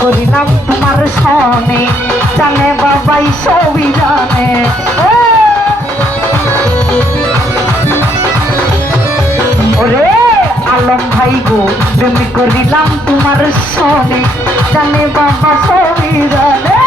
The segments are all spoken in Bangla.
করিলাম তোমার সনে জানে বাবাই সবই জানে ওরে, আলম ভাই গো, প্রেম করিলাম তোমার সনে জানে বাবা সবই জানে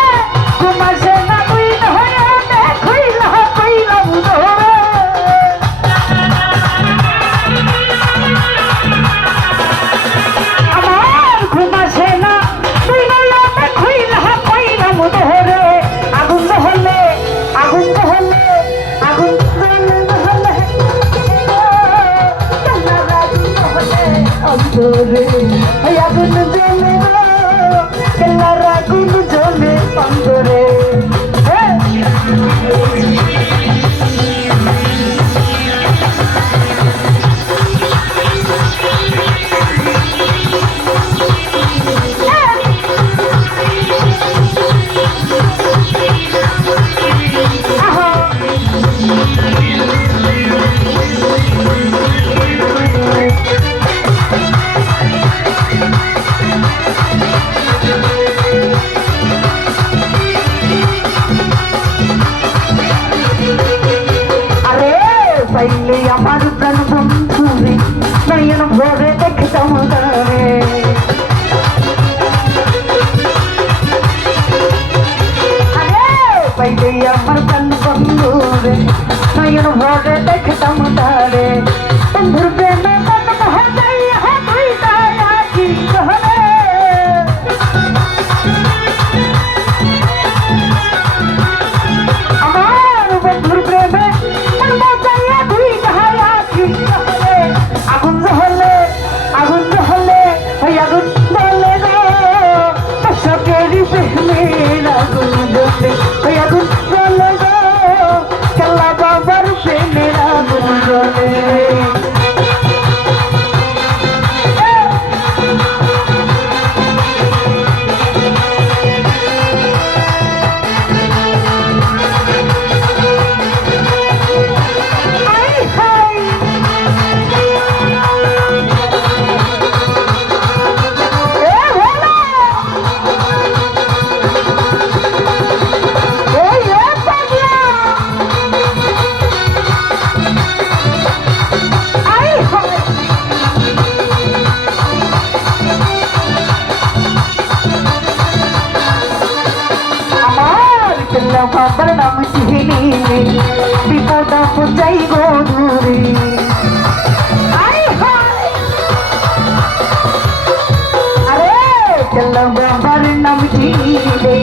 சைலே அமர் தனும் சூரி நயனம் போதே தக்கதமுதாவே பைலே அமர் தன் பந்தூரே நயனம் போதே தக்கதமுதாவே தந்துருப்பேன் পাগল పిల్ల బాబరణం శిహిని విపదపు జై గోధూరి అరే పిల్ల బాబరణం శిహిని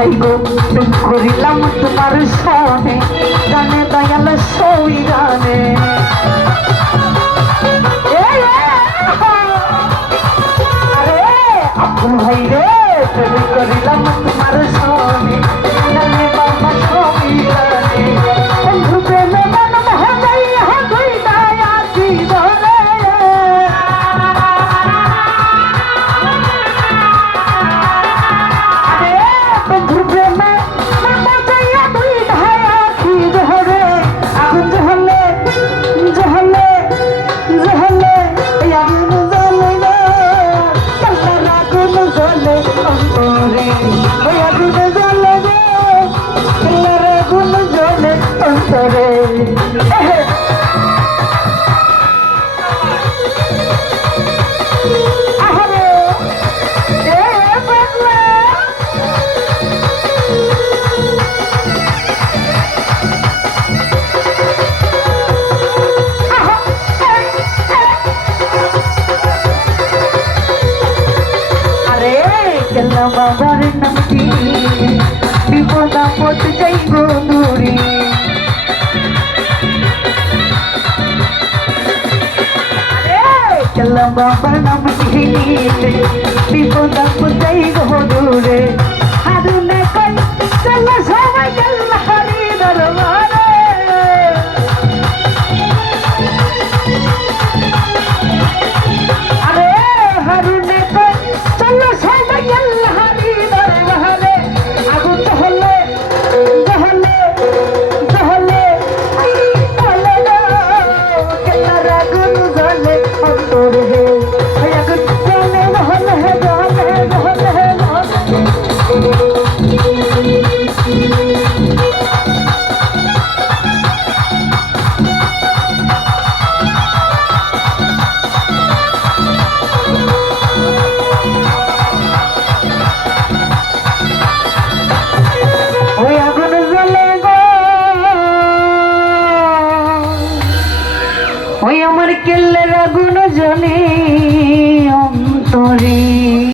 ভাই গো প্রেম করিলাম তোমার সনে জানে দয়াল সই গানে আপন ভাই রে প্রেম করিলাম তোমার সনে। আগুন জ্বলে অন্তরে গেলাম আমার নাম কি বিপদ আপদ যাই গো দূরে গেলাম আমার নাম কি বিপদ আপদ যাই গো দূরে হারুনে কল চলো সবাই গেল হারি দরবার